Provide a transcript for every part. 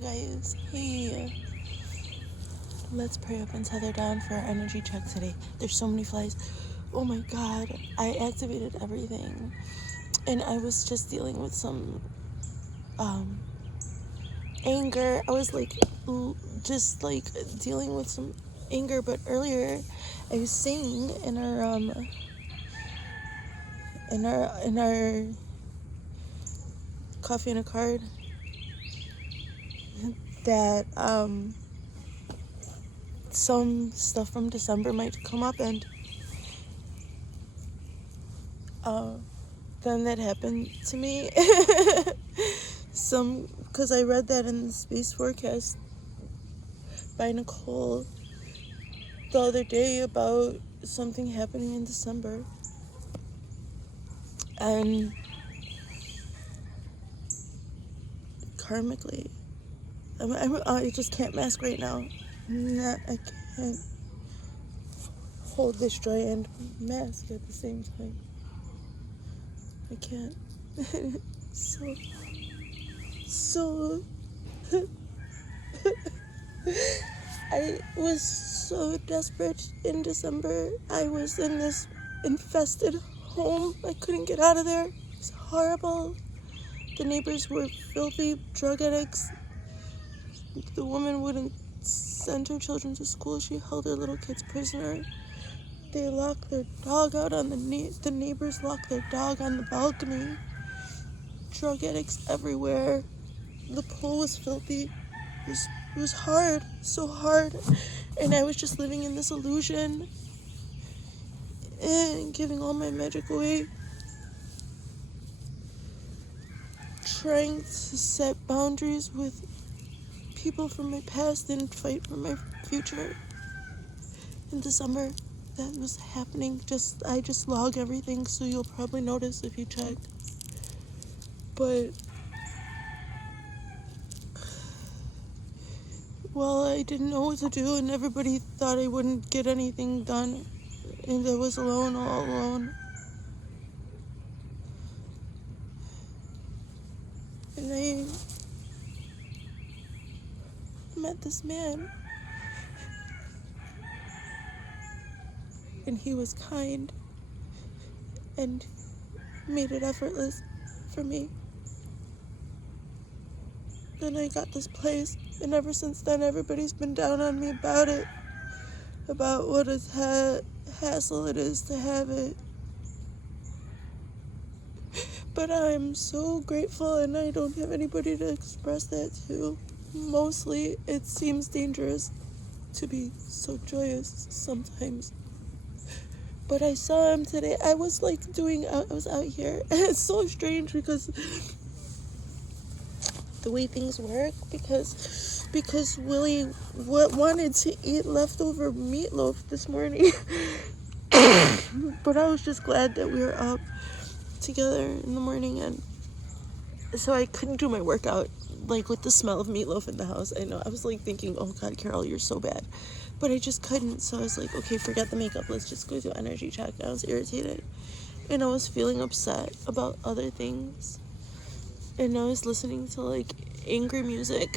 guys. Hey, let's pray up and tether down for our energy check today. There's so many flies. Oh my god, I activated everything, and I was just dealing with some anger. I was just dealing with some anger. But earlier, I was saying in our coffee and a card that some stuff from December might come up, and then that happened to me. Because I read that in the space forecast by Nicole the other day about something happening in December, and karmically, I just can't mask right now. I can't hold this joy and mask at the same time. I can't. so I was so desperate in December. I was in this infested home. I couldn't get out of there. It was horrible. The neighbors were filthy drug addicts. The woman wouldn't send her children to school. She held her little kids prisoner. They locked their dog out on the neighbors locked their dog on the balcony. Drug addicts everywhere. The pool was filthy. It was hard, so hard. And I was just living in this illusion and giving all my magic away. Trying to set boundaries with people from my past and fight for my future. In December, that was happening. I just log everything, so you'll probably notice if you check. But well, I didn't know what to do, and everybody thought I wouldn't get anything done, and I was alone, all alone. And I met this man, and he was kind and made it effortless for me. Then I got this place, and ever since then everybody's been down on me about it, about what a hassle it is to have it. But I'm so grateful, and I don't have anybody to express that to. Mostly it seems dangerous to be so joyous sometimes. But I saw him today. I was out here. It's so strange because the way things work, because Willie wanted to eat leftover meatloaf this morning. But I was just glad that we were up together in the morning, and so I couldn't do my workout with the smell of meatloaf in the house. I know I was thinking, oh god, Carol, you're so bad, but I just couldn't. So I was like, okay, forget the makeup, let's just go do energy check. I was irritated, and I was feeling upset about other things, and I was listening to angry music.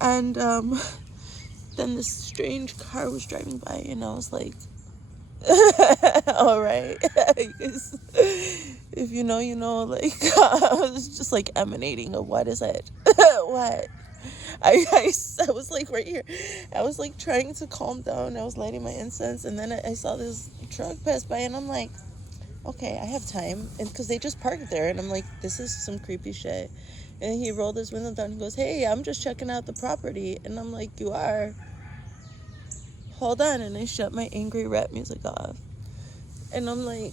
And then this strange car was driving by, and I was like, all right. If you know, you know. I was just emanating of what is it. What I was right here. I was trying to calm down. I was lighting my incense, and then I saw this truck pass by, and I'm like, okay, I have time, and because they just parked there, and I'm like, this is some creepy shit. And he rolled his window down. He goes, hey, I'm just checking out the property. And I'm like, you are? Hold on. And I shut my angry rap music off. And I'm like,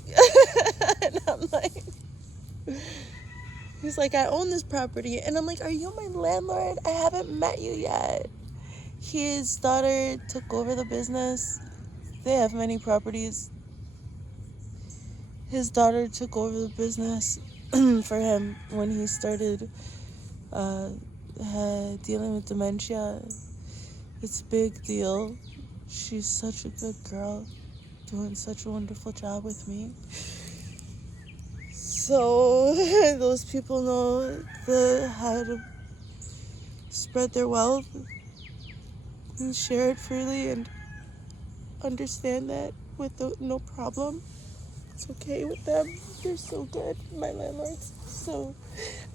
he's like, I own this property. And I'm like, are you my landlord? I haven't met you yet. His daughter took over the business. They have many properties. His daughter took over the business for him when he started dealing with dementia. It's a big deal. She's such a good girl, doing such a wonderful job with me. So those people know how to spread their wealth and share it freely and understand that with no problem. It's okay with them. They're so good, my landlords. So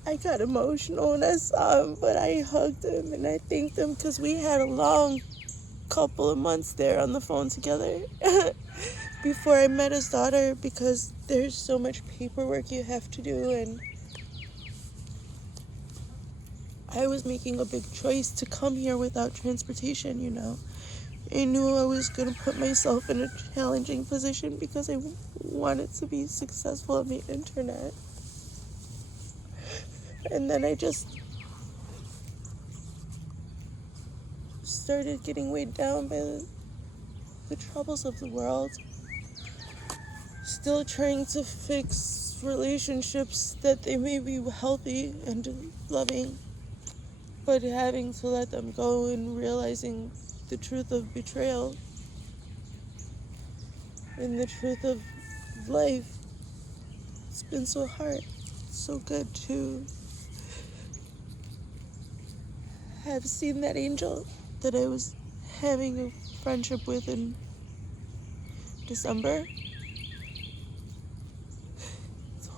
I got emotional when I saw him, but I hugged him and I thanked him because we had a long couple of months there on the phone together before I met his daughter, because there's so much paperwork you have to do, and I was making a big choice to come here without transportation, you know. I knew I was going to put myself in a challenging position because I wanted to be successful on the internet. And then I just started getting weighed down by the troubles of the world. Still trying to fix relationships that they may be healthy and loving, but having to let them go and realizing the truth of betrayal and the truth of life. It's been so hard. It's so good to have seen that angel that I was having a friendship with in December.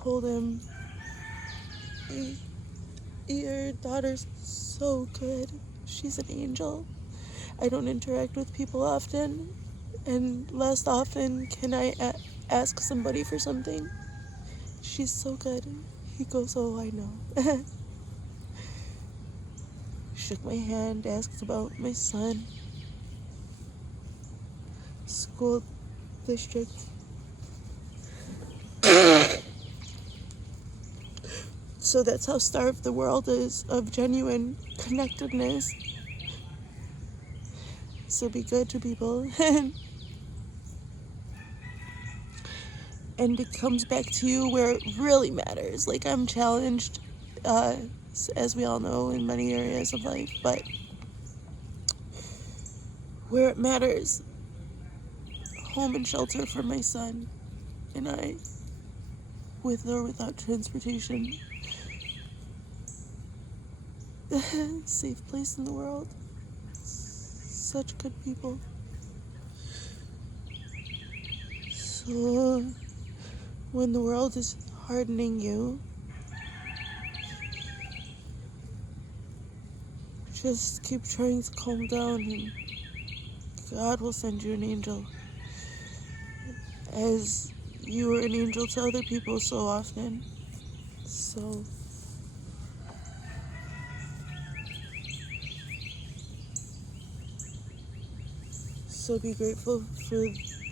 Told him, your daughter's so good. She's an angel. I don't interact with people often, and less often can I ask somebody for something. She's so good. He goes, oh, I know. Shook my hand, asked about my son, school district. So that's how starved the world is of genuine connectedness. So be good to people. And it comes back to you where it really matters. Like, I'm challenged, as we all know, in many areas of life, but where it matters, home and shelter for my son and I, with or without transportation. Safe place in the world. Such good people. So when the world is hardening you, just keep trying to calm down, and God will send you an angel, as you were an angel to other people so often. So be grateful for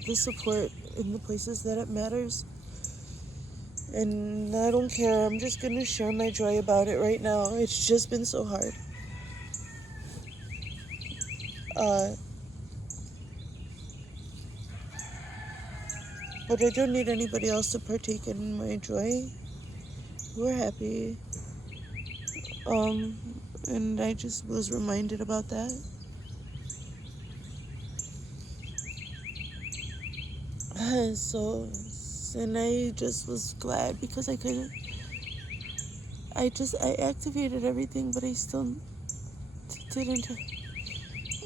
the support in the places that it matters. And I don't care, I'm just gonna share my joy about it right now. It's just been so hard. But I don't need anybody else to partake in my joy. We're happy. And I just was reminded about that. And I just was glad because I activated everything, but I still didn't.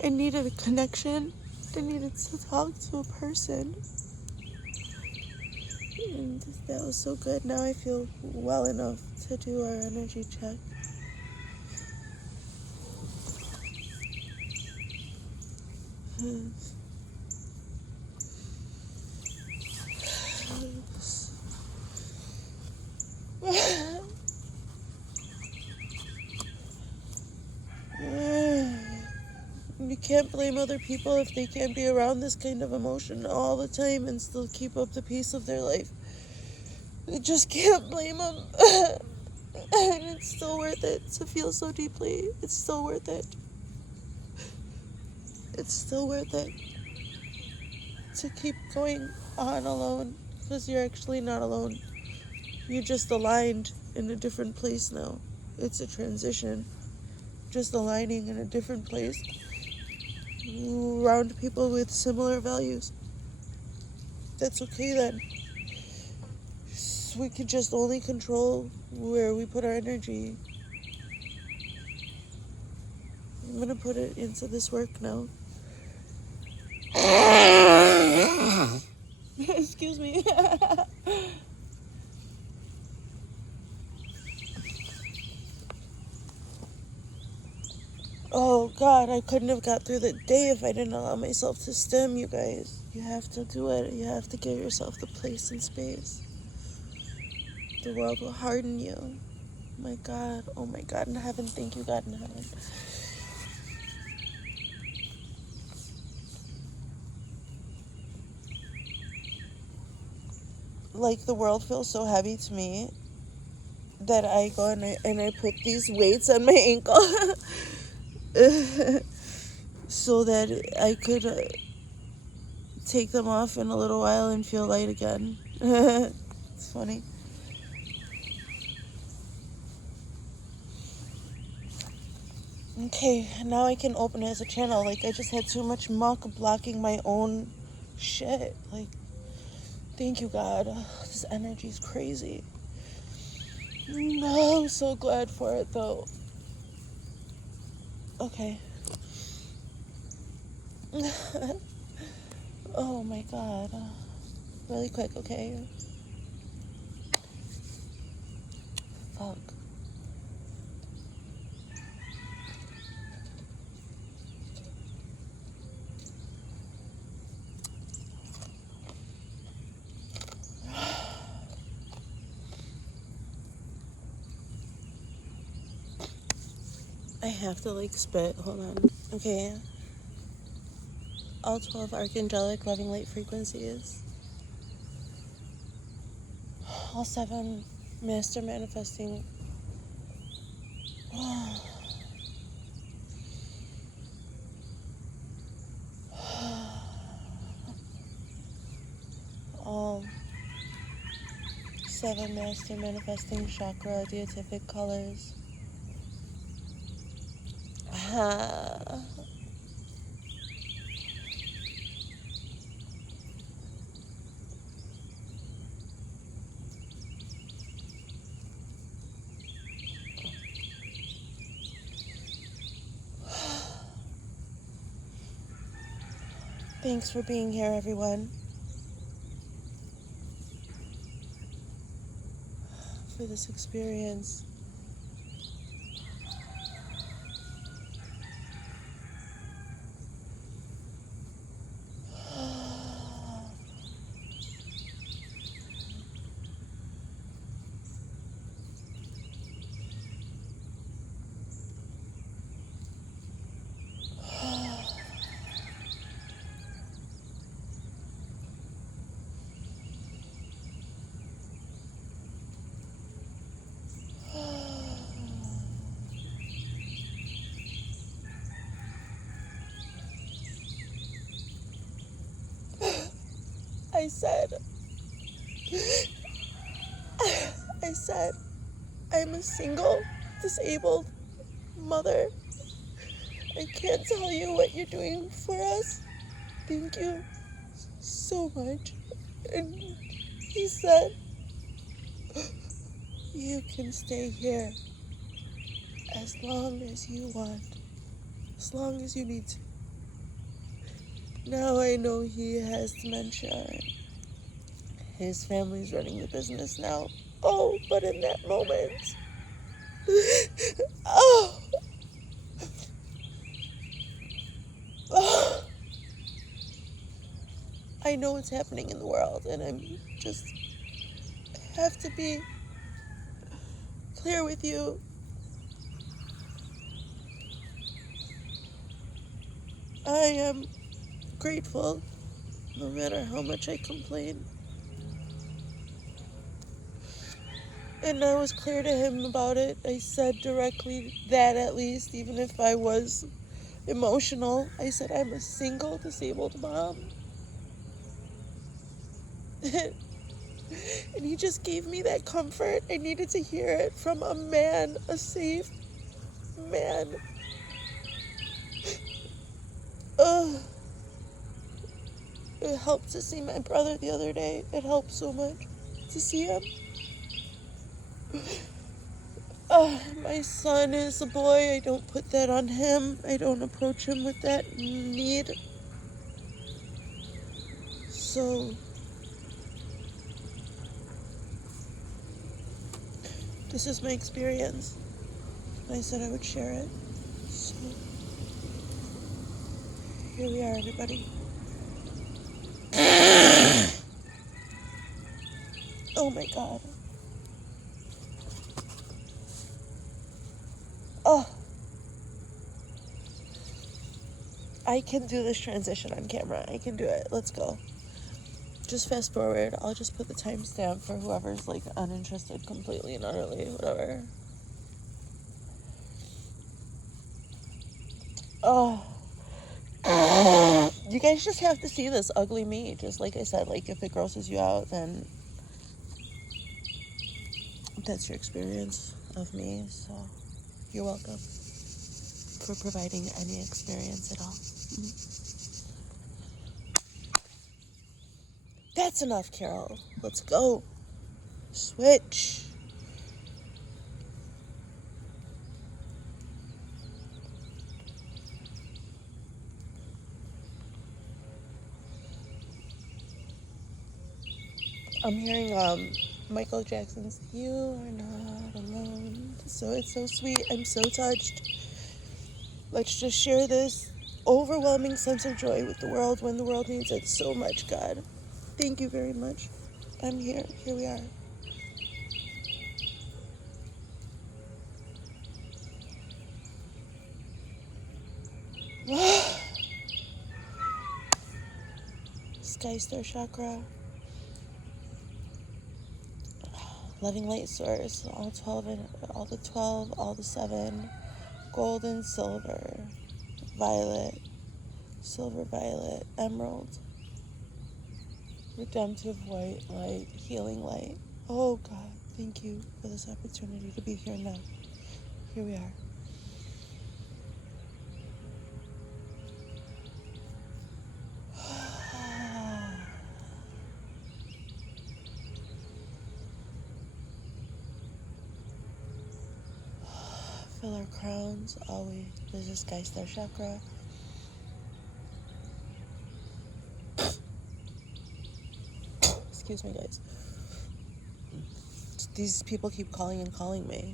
I needed a connection. I needed to talk to a person. And that was so good. Now I feel well enough to do our energy check. You can't blame other people if they can't be around this kind of emotion all the time and still keep up the pace of their life. You just can't blame them. And it's still worth it to feel so deeply. It's still worth it. It's still worth it to keep going on alone, because you're actually not alone. You're just aligned in a different place now. It's a transition. Just aligning in a different place around people with similar values. That's okay then. So we can just only control where we put our energy. I'm gonna put it into this work now. Excuse me. Oh God, I couldn't have got through the day if I didn't allow myself to stim, you guys. You have to do it. You have to give yourself the place and space. The world will harden you. My God. Oh my God in heaven. Thank you, God in heaven. Like, the world feels so heavy to me that I go and I put these weights on my ankle so that I could take them off in a little while and feel light again. It's funny. Okay, now I can open it as a channel. Like, I just had too much muck blocking my own shit. Like, thank you, God. This energy's crazy. No, I'm so glad for it, though. Okay. Oh my God. Really quick, okay? Fuck. I have to, like, spit. Hold on. Okay. All 12 archangelic loving light frequencies. All 7 master manifesting. All 7 master manifesting chakra beatific colors. Thanks for being here, everyone. For this experience. I said, I'm a single, disabled mother. I can't tell you what you're doing for us. Thank you so much. And he said, you can stay here as long as you want, as long as you need to. Now I know he has dementia and his family's running the business now. Oh, but in that moment, oh, I know what's happening in the world, and I'm just have to be clear with you. I am grateful, no matter how much I complain. And I was clear to him about it. I said directly that, at least, even if I was emotional. I said, I'm a single, disabled mom. And he just gave me that comfort. I needed to hear it from a man, a safe man. It helped to see my brother the other day. It helped so much to see him. My son is a boy. I don't put that on him. I don't approach him with that need. So this is my experience. I said I would share it. So here we are, everybody. Oh my god. Oh. I can do this transition on camera. I can do it. Let's go. Just fast forward. I'll just put the timestamp for whoever's like uninterested completely and utterly. Whatever. Oh. You guys just have to see this ugly me. Just like I said, like if it grosses you out, then that's your experience of me. So you're welcome for providing any experience at all. That's enough, Carol. Let's go. Switch. I'm hearing Michael Jackson's "You Are Not Alone." So it's so sweet. I'm so touched. Let's just share this overwhelming sense of joy with the world when the world needs it so much, God. Thank you very much. I'm here. Here we are. Sky Star Chakra. Loving light source. All 12 and all the 12, all the 7. Gold and silver. Violet. Silver, violet. Emerald. Redemptive white light. Healing light. Oh God, thank you for this opportunity to be here now. Here we are. Fill our crowns always. There's a Sky Star Chakra. Excuse me, guys. These people keep calling and calling me.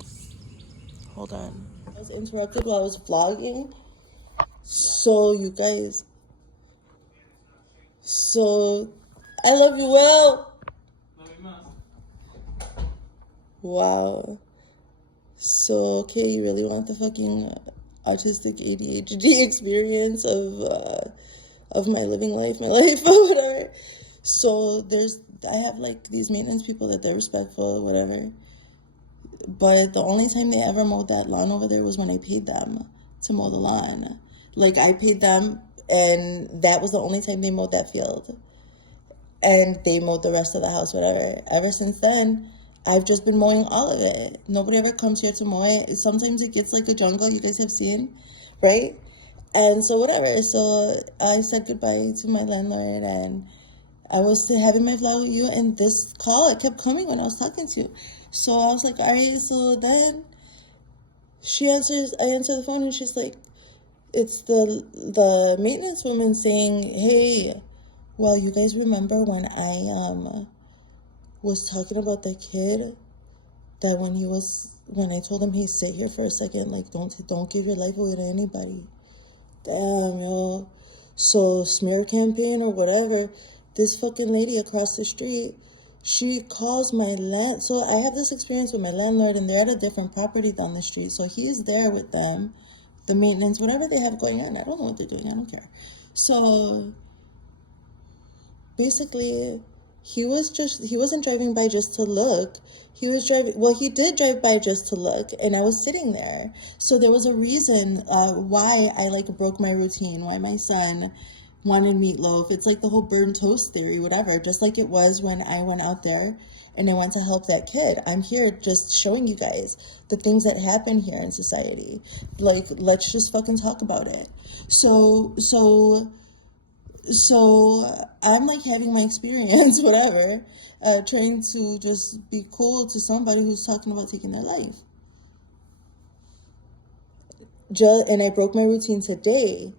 Hold on. I was interrupted while I was vlogging. So, you guys. So, I love you well. Love you, Mom. Wow. So, okay, you really want the fucking autistic ADHD experience of my living life, my life, or whatever. So I have like these maintenance people that they're respectful, whatever. But the only time they ever mowed that lawn over there was when I paid them to mow the lawn. Like I paid them, and that was the only time they mowed that field. And they mowed the rest of the house, whatever. Ever since then, I've just been mowing all of it. Nobody ever comes here to mow it. Sometimes it gets like a jungle, you guys have seen, right? And so whatever. So I said goodbye to my landlord, and I was having my vlog with you, and this call, it kept coming when I was talking to you. So I was like, all right, so then I answer the phone, and she's like, it's the maintenance woman saying, hey, well, you guys remember when I was talking about the kid that when I told him, hey, sit here for a second, like don't give your life away to anybody. Damn, yo. So smear campaign or whatever, this fucking lady across the street, she calls so I have this experience with my landlord, and they're at a different property down the street. So he's there with them, the maintenance, whatever they have going on. I don't know what they're doing. I don't care. So basically, he wasn't driving by just to look. He did drive by just to look, and I was sitting there. So there was a reason why I broke my routine, why my son wanted meatloaf. It's like the whole burnt toast theory, whatever, just like it was when I went out there and I went to help that kid. I'm here just showing you guys the things that happen here in society. Like, let's just fucking talk about it. So I'm like having my experience, whatever, trying to just be cool to somebody who's talking about taking their life. and I broke my routine today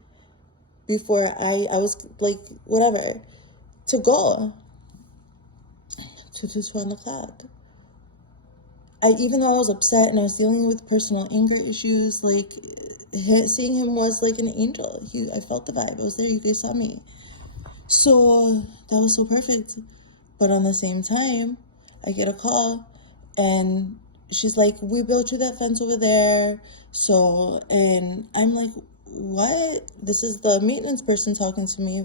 before I was like, whatever, to go to just 1 o'clock. Even though I was upset and I was dealing with personal anger issues, like, seeing him was like an angel. I felt the vibe. I was there. You guys saw me. So that was so perfect. But on the same time, I get a call and she's like, we built you that fence over there. So, and I'm like, what? This is the maintenance person talking to me,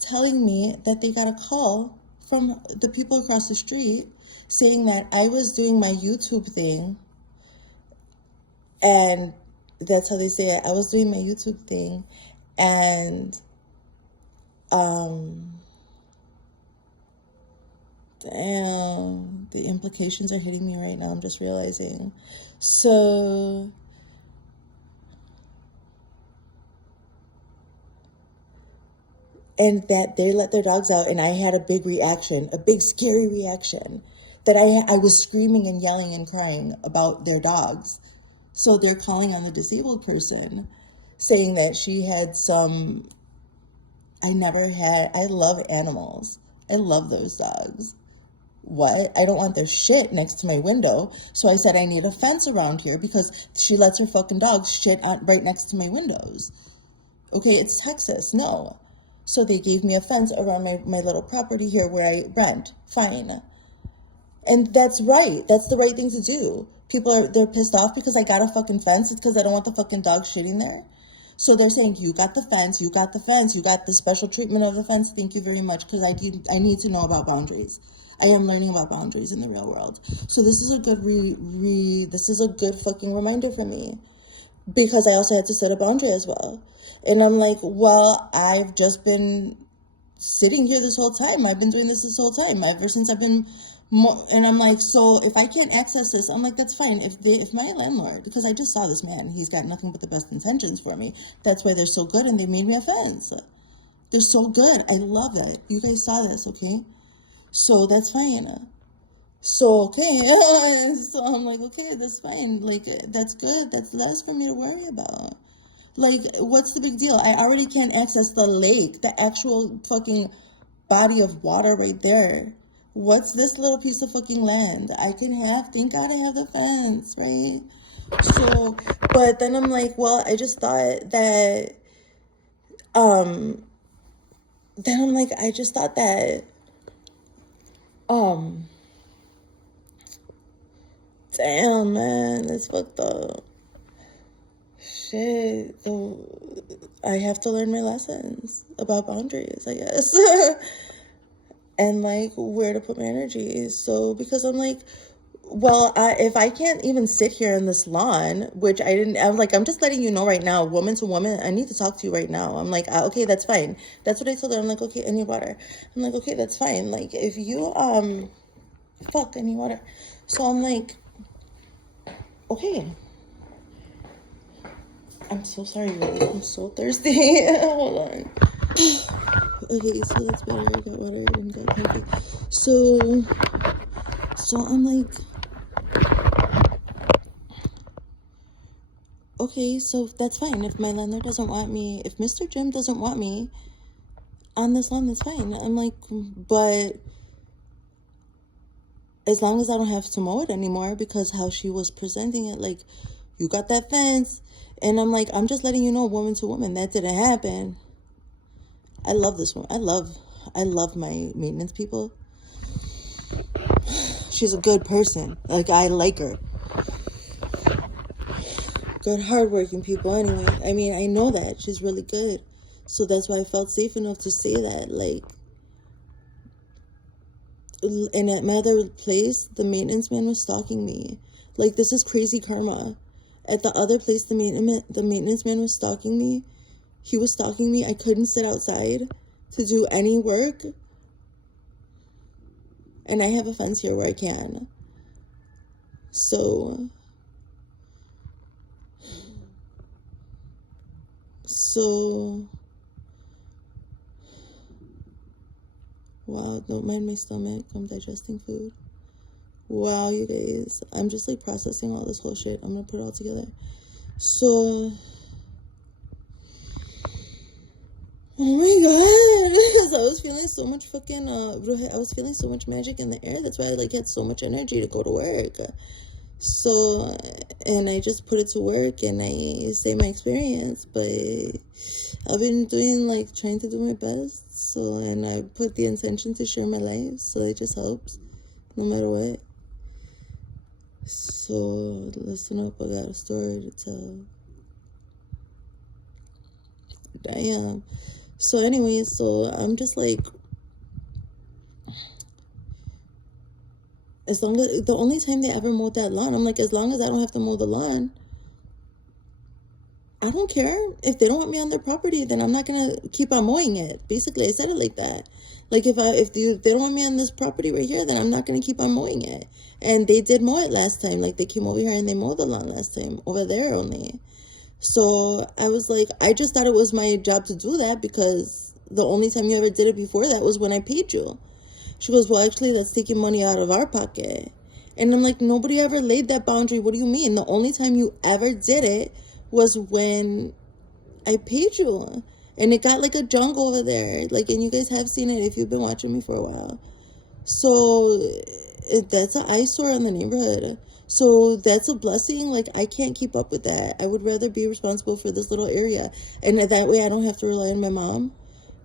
telling me that they got a call from the people across the street saying that I was doing my YouTube thing. And that's how they say it. I was doing my YouTube thing. And, damn, the implications are hitting me right now. I'm just realizing. So, and that they let their dogs out, and I had a big reaction, a big scary reaction, that I was screaming and yelling and crying about their dogs. So they're calling on the disabled person, saying that she had some. I love animals. I love those dogs. What? I don't want their shit next to my window. So I said I need a fence around here because she lets her fucking dogs shit right next to my windows. Okay, it's Texas. No. So they gave me a fence around my little property here where I rent. Fine. And that's right. That's the right thing to do. They're pissed off because I got a fucking fence. It's because I don't want the fucking dog shitting there. So they're saying, you got the fence, you got the fence, you got the special treatment of the fence. Thank you very much, because I need to know about boundaries. I am learning about boundaries in the real world. So this is a good this is a good fucking reminder for me, because I also had to set a boundary as well. And I'm like, well, I've just been sitting here this whole time. I've been doing this whole time, ever since I've been more. And I'm like, so if I can't access this, I'm like, that's fine. If my landlord, because I just saw this man, he's got nothing but the best intentions for me. That's why they're so good, and they made me a fence. They're so good. I love it. You guys saw this, okay? So that's fine. So, okay. So I'm like, okay, that's fine. Like, that's good. That's less for me to worry about. Like, what's the big deal? I already can't access the lake, the actual fucking body of water right there. What's this little piece of fucking land? Thank God I have the fence, right? So, but then I'm like, well, I just thought that, damn, man, that's fucked up. Shit, I have to learn my lessons about boundaries, I guess. And like where to put my energy. So, because I'm like, well, if I can't even sit here on this lawn, which I'm like, I'm just letting you know right now, woman to woman, I need to talk to you right now. I'm like, okay, that's fine. That's what I told her. I'm like, okay, I need water. I'm like, okay, that's fine. Like, if you, I need water. So I'm like, okay. I'm so sorry, really. I'm so thirsty. Hold on. Okay, so that's better. I got water and got coffee. So I'm like, okay, so that's fine. If my landlord doesn't want me, if Mr. Jim doesn't want me on this lawn, that's fine. I'm like, but as long as I don't have to mow it anymore, because how she was presenting it, like, you got that fence. And I'm like, I'm just letting you know, woman to woman, that didn't happen. I love this one. I love my maintenance people. She's a good person. Like, I like her. Good, hardworking people anyway. I mean, I know that. She's really good. So that's why I felt safe enough to say that. Like, and at my other place, the maintenance man was stalking me. Like, this is crazy karma. At the other place, the maintenance man was stalking me. He was stalking me. I couldn't sit outside to do any work. And I have a fence here where I can. So, wow, don't mind my stomach. I'm digesting food. Wow, you guys. I'm just like processing all this whole shit. I'm gonna put it all together. So, oh my god, because I was feeling so much fucking, I was feeling so much magic in the air. That's why I, like, had so much energy to go to work. So, and I just put it to work, and I say my experience, but I've been doing, like, trying to do my best. So, and I put the intention to share my life, so it just helps, no matter what. So, listen up, I got a story to tell. Damn. So anyway, so I'm just like, as long as, the only time they ever mowed that lawn, I'm like, as long as I don't have to mow the lawn, I don't care. If they don't want me on their property, then I'm not gonna keep on mowing it. Basically, I said it like that. Like, if they don't want me on this property right here, then I'm not gonna keep on mowing it. And they did mow it last time. Like, they came over here and they mowed the lawn last time, over there only. So I was like, I just thought it was my job to do that, because the only time you ever did it before that was when I paid you. She goes, well, actually, that's taking money out of our pocket. And I'm like, nobody ever laid that boundary. What do you mean? The only time you ever did it was when I paid you. And it got like a junk over there. Like, and you guys have seen it if you've been watching me for a while. So that's an eyesore in the neighborhood. So that's a blessing. Like, I can't keep up with that. I would rather be responsible for this little area. And that way I don't have to rely on my mom.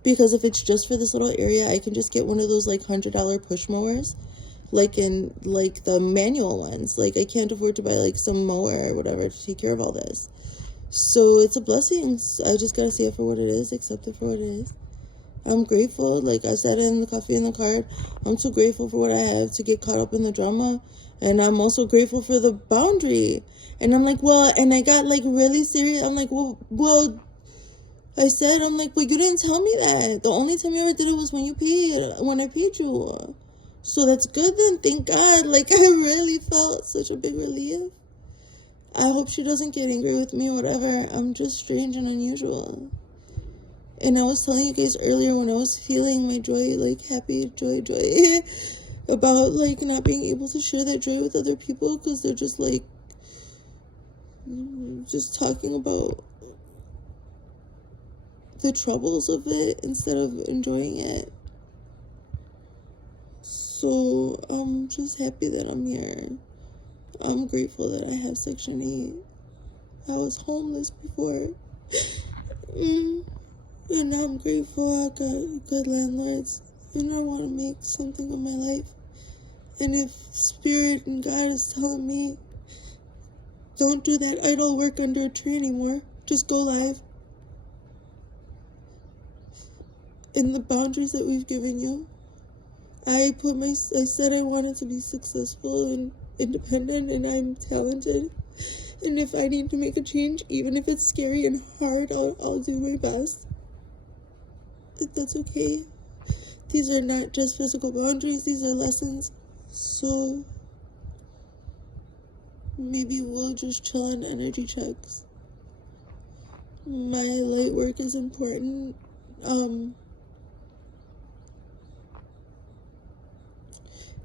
Because if it's just for this little area, I can just get one of those like $100 push mowers, like in like the manual ones. Like, I can't afford to buy like some mower or whatever to take care of all this. So it's a blessing. I just gotta see it for what it is, accept it for what it is. I'm grateful. Like I said in the coffee in the card, I'm so grateful for what I have to get caught up in the drama. And I'm also grateful for the boundary. And I'm like, well, and I got like really serious. I'm like, well, I said, I'm like, well, you didn't tell me that. The only time you ever did it was when I paid you. So that's good then, thank God. Like, I really felt such a big relief. I hope she doesn't get angry with me or whatever. I'm just strange and unusual. And I was telling you guys earlier when I was feeling my joy, like happy joy, about like not being able to share that joy with other people because they're just like, just talking about the troubles of it instead of enjoying it. So I'm just happy that I'm here. I'm grateful that I have Section 8. I was homeless before. And now I'm grateful I got good landlords. And I want to make something of my life. And if Spirit and God is telling me, don't do that idle work under a tree anymore, just go live. In the boundaries that we've given you, I said I wanted to be successful and independent, and I'm talented. And if I need to make a change, even if it's scary and hard, I'll do my best. That's okay. These are not just physical boundaries, these are lessons. So maybe we'll just chill on energy checks. My light work is important.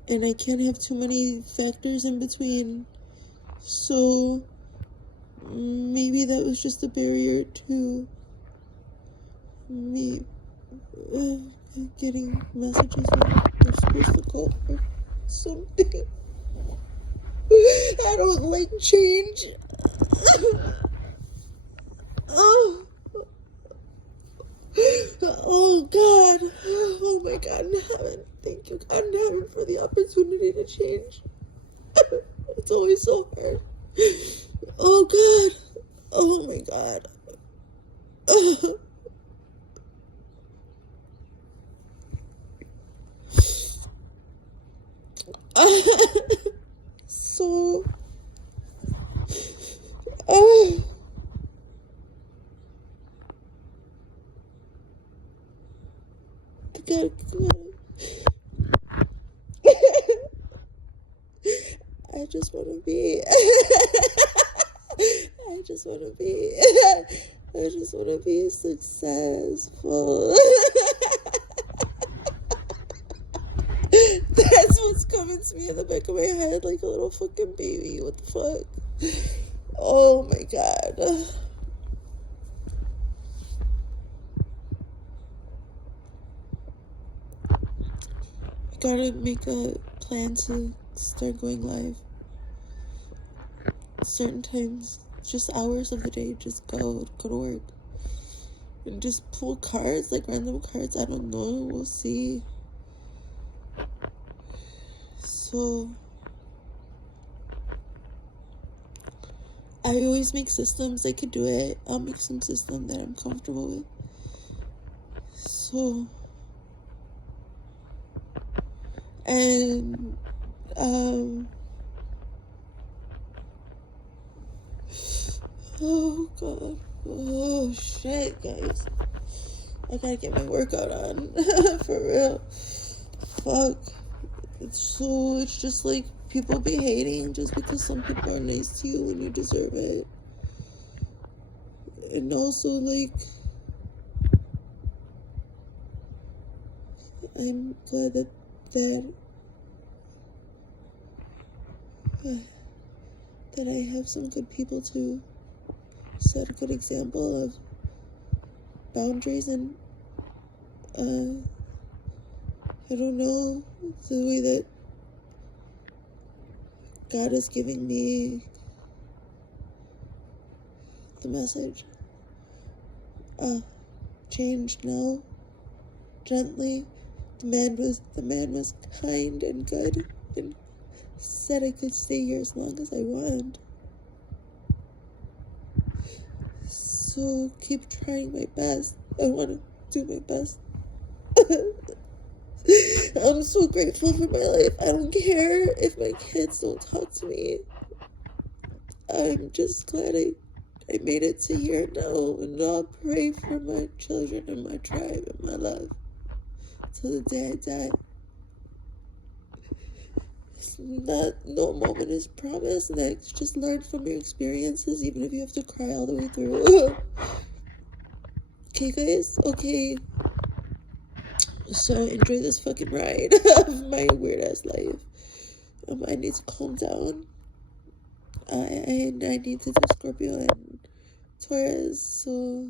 And I can't have too many factors in between. So maybe that was just a barrier to me getting messages I'm supposed to call or something. I don't like change. Oh God. Oh my God in heaven. Thank you, God in heaven, for the opportunity to change. It's always so hard. Oh God. Oh my God. So God. I just want to be. I just want to be successful. That's what's coming to me in the back of my head like a little fucking baby. What the fuck? Oh my god. I gotta make a plan to start going live. Certain times, just hours of the day, just go to work. And just pull cards, like random cards. I don't know. We'll see. So, I always make systems. I could do it. I'll make some system that I'm comfortable with. So, and, oh god. Oh shit, guys. I gotta get my workout on. For real. Fuck. It's just like people be hating just because some people are nice to you when you deserve it. And also, like, I'm glad that I have some good people to set a good example of boundaries, and I don't know, the way that God is giving me the message. Change now, gently. The man was kind and good and said I could stay here as long as I want. So keep trying my best. I want to do my best. I'm so grateful for my life. I don't care if my kids don't talk to me. I'm just glad I made it to here now, and I'll pray for my children and my tribe and my love till the day I die. No moment is promised. Next, just learn from your experiences, even if you have to cry all the way through. Okay, guys? Okay. So, enjoy this fucking ride of my weird-ass life. I need to calm down. I need to do Scorpio and Taurus, so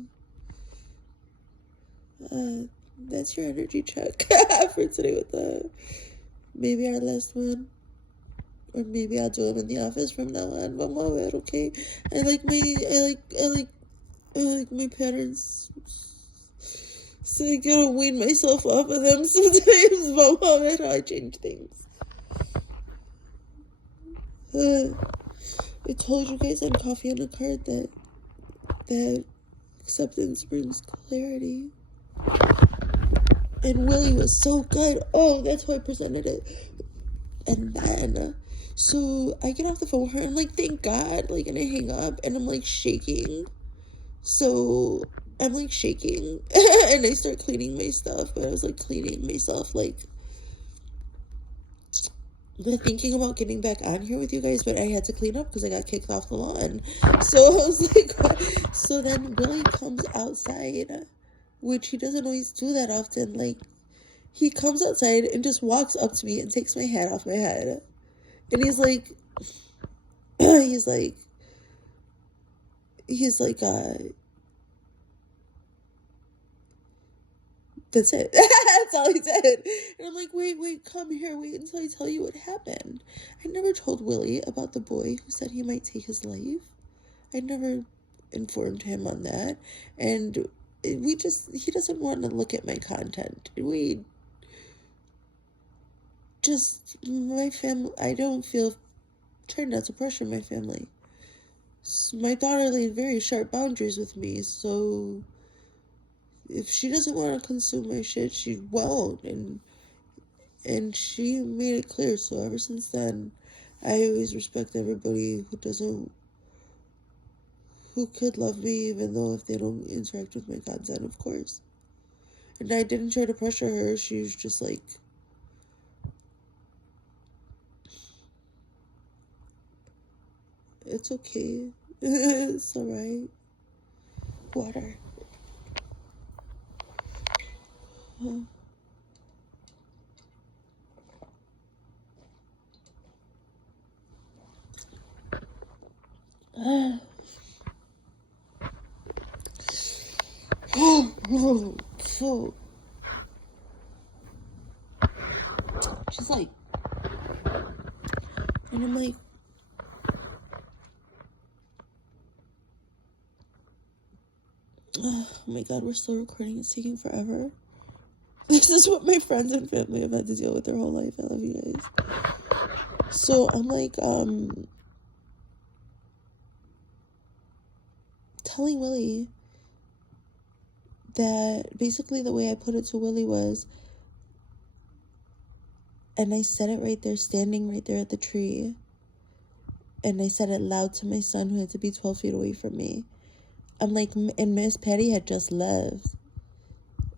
that's your energy check for today with maybe our last one. Or maybe I'll do them in the office from now on. Vamos a ver, okay? I like my patterns. So I gotta wean myself off of them sometimes. Vamos a ver how I change things. I told you guys on Coffee on a Card that acceptance brings clarity. And Willie was so good. Oh, that's how I presented it. And then, so I get off the phone with her, and I'm like, thank God, like, and I hang up, and I'm like shaking. So I'm like shaking, and I start cleaning my stuff, but I was like cleaning myself, like thinking about getting back on here with you guys, but I had to clean up because I got kicked off the lawn. So I was like, what? So then Willie comes outside, which he doesn't always do that often. Like, he comes outside and just walks up to me and takes my hat off my head. And he's like, he's like, that's it. That's all he said. And I'm like, wait, come here. Wait until I tell you what happened. I never told Willie about the boy who said he might take his life. I never informed him on that. And he doesn't want to look at my content. My family, try not to pressure my family. My daughter laid very sharp boundaries with me, so if she doesn't want to consume my shit, she won't, and she made it clear. So ever since then, I always respect everybody who could love me, even though if they don't interact with my content, of course. And I didn't try to pressure her. She was just like, it's okay. It's alright. Water. So she's like, and I'm like, oh my god, we're still recording. It's taking forever. This is what my friends and family have had to deal with their whole life. I love you guys. So I'm like, telling Willie that basically the way I put it to Willie was, and I said it right there, standing right there at the tree, and I said it loud to my son who had to be 12 feet away from me. I'm like, and Miss Patty had just left,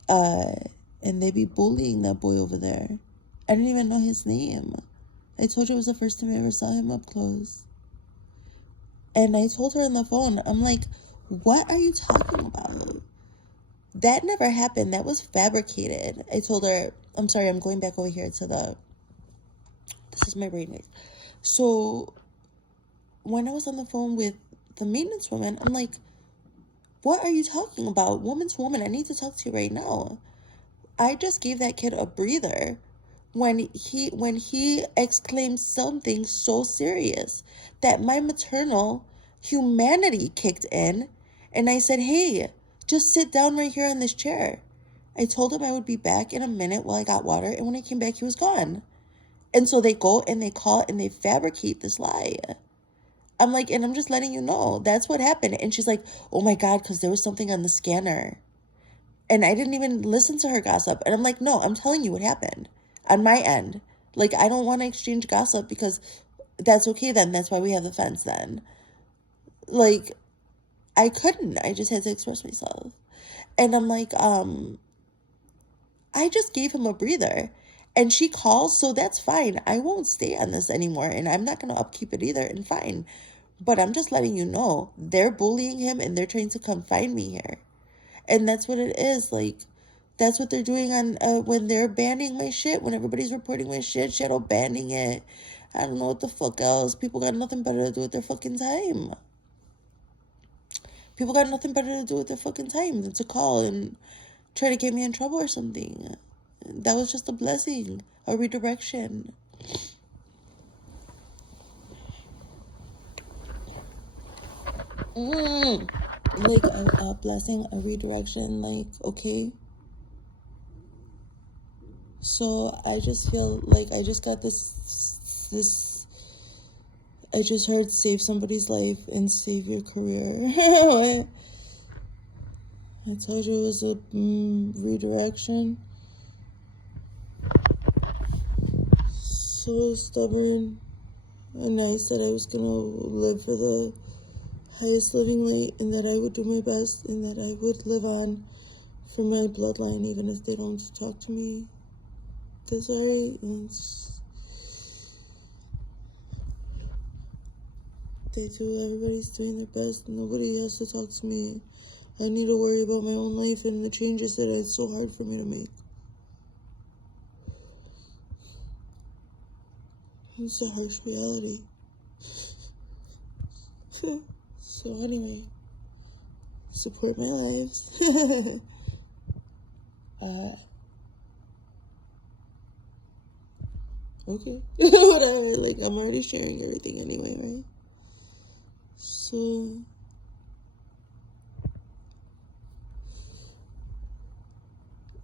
and they be bullying that boy over there. I didn't even know his name. I told you it was the first time I ever saw him up close. And I told her on the phone, I'm like, what are you talking about? That never happened. That was fabricated. I told her, I'm sorry, I'm going back over here to this is my brain noise. So when I was on the phone with the maintenance woman, I'm like, what are you talking about? Woman to woman, I need to talk to you right now. I just gave that kid a breather when he exclaimed something so serious that my maternal humanity kicked in, and I said, hey, just sit down right here on this chair. I told him I would be back in a minute while I got water, and when I came back, he was gone. And so they go and they call and they fabricate this lie. I'm like, and I'm just letting you know, that's what happened. And she's like, oh my God, because there was something on the scanner. And I didn't even listen to her gossip. And I'm like, no, I'm telling you what happened on my end. Like, I don't want to exchange gossip because that's okay then. That's why we have the fence then. Like, I couldn't. I just had to express myself. And I'm like, I just gave him a breather. And she calls, so that's fine. I won't stay on this anymore. And I'm not going to upkeep it either. And fine. But I'm just letting you know, they're bullying him and they're trying to come find me here. And that's what it is. Like, that's what they're doing on when they're banning my shit, when everybody's reporting my shit, shadow banning it. I don't know what the fuck else. People got nothing better to do with their fucking time. People got nothing better to do with their fucking time than to call and try to get me in trouble or something. That was just a blessing, a redirection. Like a blessing, a redirection, like, okay. So I just feel like I just got this, I just heard save somebody's life and save your career. I told you it was a redirection. So stubborn. And I said I was gonna live for the highest living light, and that I would do my best, and that I would live on for my bloodline, even if they don't talk to me. That's alright. They do. Everybody's doing their best. Nobody has to talk to me. I need to worry about my own life and the changes that it's so hard for me to make. It's a harsh reality. So anyway, support my lives. Okay. Whatever. Like, I'm already sharing everything anyway, right? So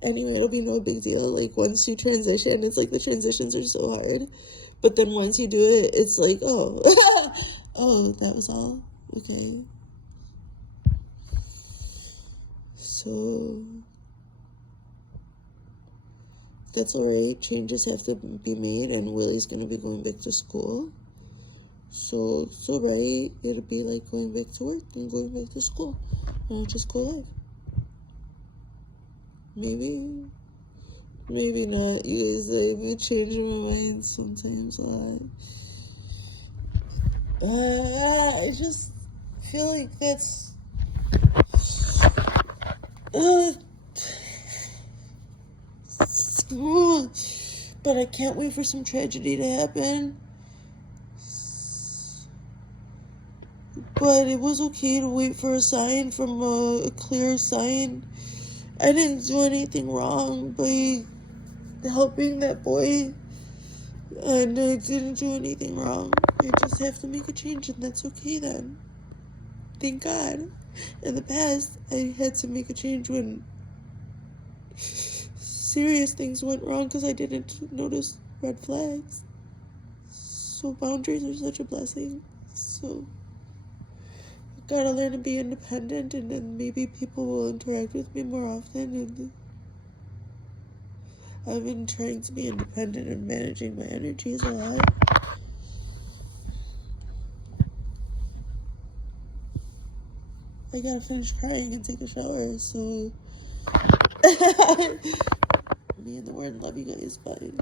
anyway, it'll be no big deal. Like, once you transition, it's like the transitions are so hard. But then once you do it, it's like, oh, oh, that was all? Okay. So that's alright. Changes have to be made, and Willie's gonna be going back to school. So it's alright. It'll be like going back to work and going back to school. I'll just go live. Maybe not, because I've been changing my mind sometimes a lot. I just feel like that's but I can't wait for some tragedy to happen. But it was okay to wait for a sign from a clear sign. I didn't do anything wrong by helping that boy, and I didn't do anything wrong. I just have to make a change, and that's okay then. Thank God. In the past, I had to make a change when serious things went wrong because I didn't notice red flags. So boundaries are such a blessing. So I gotta learn to be independent, and then maybe people will interact with me more often. And I've been trying to be independent and managing my energies a lot. I gotta finish crying and take a shower, so me and the word love you guys, bye.